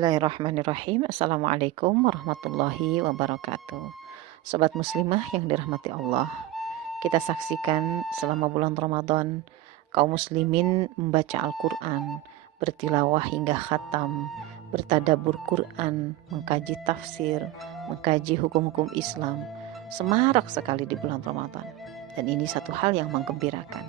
Bismillahirrahmanirrahim. Assalamualaikum warahmatullahi wabarakatuh. Sobat muslimah yang dirahmati Allah, kita saksikan selama bulan Ramadan kaum muslimin membaca Al-Quran, bertilawah hingga khatam, bertadabbur Quran, mengkaji tafsir, mengkaji hukum-hukum Islam. Semarak sekali di bulan Ramadan, dan ini satu hal yang menggembirakan.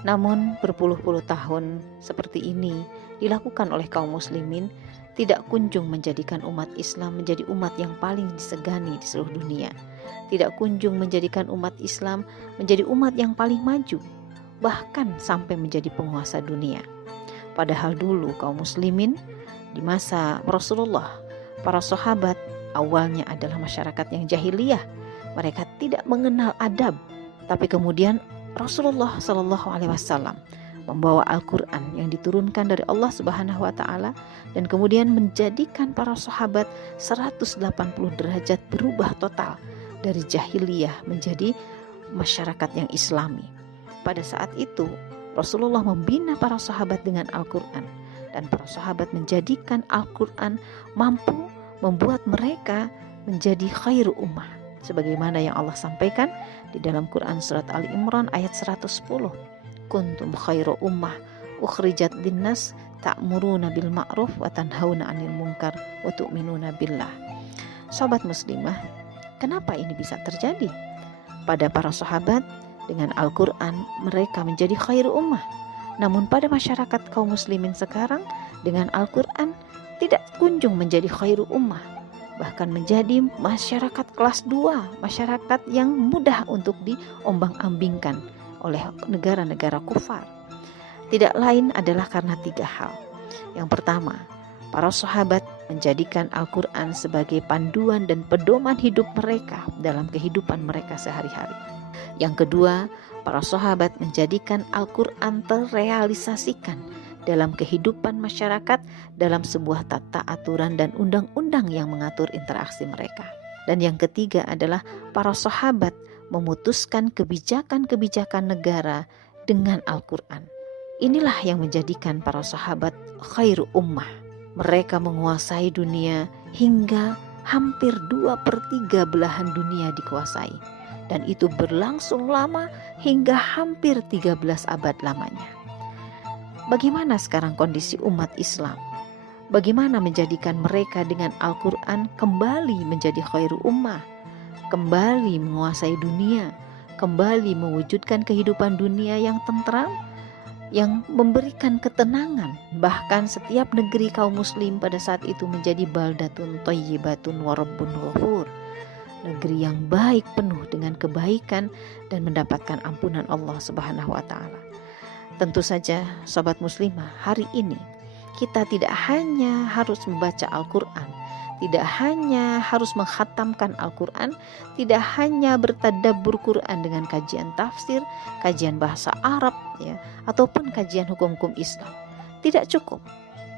Namun berpuluh-puluh tahun seperti ini dilakukan oleh kaum muslimin tidak kunjung menjadikan umat Islam menjadi umat yang paling disegani di seluruh dunia. Tidak kunjung menjadikan umat Islam menjadi umat yang paling maju, bahkan sampai menjadi penguasa dunia. Padahal dulu kaum muslimin di masa Rasulullah, para sahabat awalnya adalah masyarakat yang jahiliyah. Mereka tidak mengenal adab, tapi kemudian Rasulullah Shallallahu Alaihi Wasallam membawa Al-Quran yang diturunkan dari Allah Subhanahu Wa Taala dan kemudian menjadikan para sahabat 180 derajat berubah total dari jahiliyah menjadi masyarakat yang Islami. Pada saat itu Rasulullah membina para sahabat dengan Al-Quran, dan para sahabat menjadikan Al-Quran mampu membuat mereka menjadi khairu ummah, sebagaimana yang Allah sampaikan di dalam Quran surat Ali Imran ayat 110. Kuntum khairu ummah ukhrijat linnas ta'muruna bil ma'ruf wa tanhauna 'anil munkar wa tu'minuna billah. Sobat muslimah, kenapa ini bisa terjadi? Pada para sahabat dengan Al-Quran mereka menjadi khairu ummah. Namun pada masyarakat kaum muslimin sekarang dengan Al-Quran tidak kunjung menjadi khairu ummah, bahkan menjadi masyarakat kelas 2, masyarakat yang mudah untuk diombang-ambingkan oleh negara-negara kufar. Tidak lain adalah karena 3 hal. Yang pertama, para sahabat menjadikan Al-Quran sebagai panduan dan pedoman hidup mereka dalam kehidupan mereka sehari-hari. Yang kedua, para sahabat menjadikan Al-Quran terrealisasikan dalam kehidupan masyarakat dalam sebuah tata aturan dan undang-undang yang mengatur interaksi mereka. Dan yang ketiga adalah para sahabat memutuskan kebijakan-kebijakan negara dengan Al-Quran. Inilah yang menjadikan para sahabat khairu ummah. Mereka menguasai dunia hingga hampir 2/3 belahan dunia dikuasai. Dan itu berlangsung lama hingga hampir 13 abad lamanya. Bagaimana sekarang kondisi umat Islam? Bagaimana menjadikan mereka dengan Al-Quran kembali menjadi khairu ummah, kembali menguasai dunia, kembali mewujudkan kehidupan dunia yang tentram, yang memberikan ketenangan. Bahkan setiap negeri kaum muslim pada saat itu menjadi baldatun thayyibatun wa rabbun ghafur, negeri yang baik penuh dengan kebaikan dan mendapatkan ampunan Allah Subhanahu wa Ta'ala. Tentu saja sobat muslimah, hari ini kita tidak hanya harus membaca Al-Quran, tidak hanya harus menghatamkan Al-Quran, tidak hanya bertadabbur Quran dengan kajian tafsir, kajian bahasa Arab, ataupun kajian hukum-hukum Islam. Tidak cukup,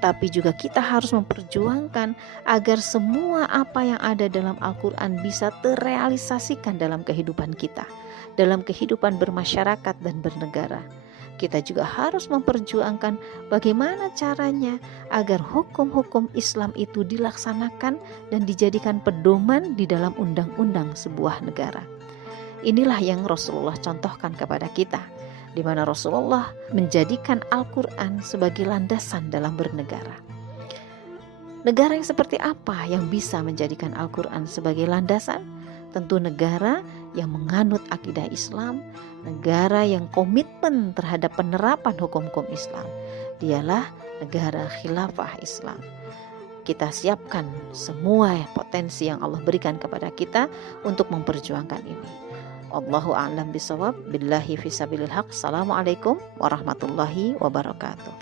tapi juga kita harus memperjuangkan agar semua apa yang ada dalam Al-Quran bisa terrealisasikan dalam kehidupan kita, dalam kehidupan bermasyarakat dan bernegara. Kita juga harus memperjuangkan bagaimana caranya agar hukum-hukum Islam itu dilaksanakan dan dijadikan pedoman di dalam undang-undang sebuah negara. Inilah yang Rasulullah contohkan kepada kita, di mana Rasulullah menjadikan Al-Quran sebagai landasan dalam bernegara. Negara yang seperti apa yang bisa menjadikan Al-Quran sebagai landasan? Tentu negara yang menganut akidah Islam, negara yang komitmen terhadap penerapan hukum-hukum Islam. Dialah negara khilafah Islam. Kita siapkan semua potensi yang Allah berikan kepada kita untuk memperjuangkan ini. Allahu a'lam bishawab, billahi fisabilil haq. Assalamualaikum warahmatullahi wabarakatuh.